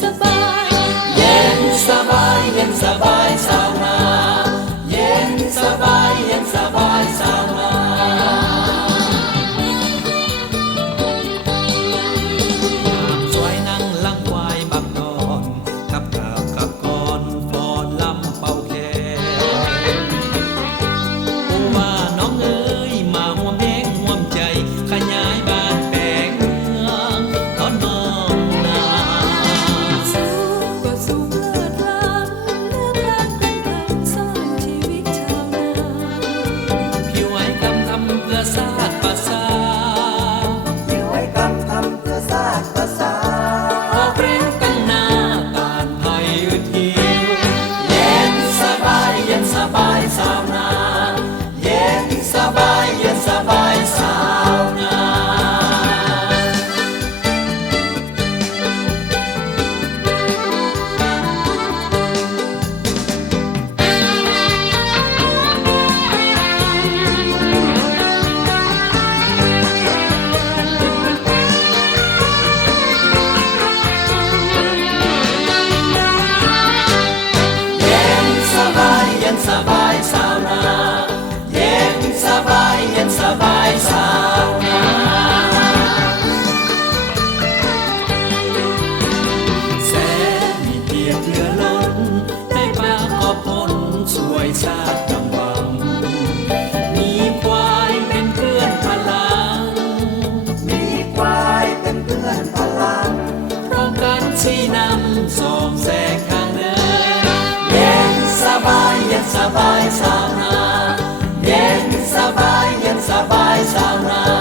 สบายเย็นสบายเย็นสบายชาวนาเย็นสบายเย็นสบายชาวนาสวยนั่งลังควายบักนอนกับกาบกับกอนฟอนลำเป่าแคนผู้ว่าน้องเอ๋ยมาห่วมแห้งห่วมใจขยายบ้านแปลงเมืองตอนน้องนาสู้ก็สู้เลิศล้ำเลือกทางเป็นทางสร้างชีวิตชาวนาพี่ไว้กำทำเพื่อชาติประสาอยู่ไว้กำทำเพื่อชาติประสาออกเรียนกันหน้าตานไทยอึดหิวเย็นสบายเย็นสบายชาวนาเย็นสบายเย็นสบายชาวนาสบายชาวนาเย็นสบายเย็นสบายชาวนาแสนมีเกียรติเหลือล้นได้ปาขอบผลช่วยชาติดำวังมีควายเป็นเพื่อนพลังมีควายเป็นเพื่อนพลังพร้อมกันชี้นำส่องแสงทางเดินเย็นสบายเย็นสบายชาวนาเย็นสบายเย็นสบายชาวนา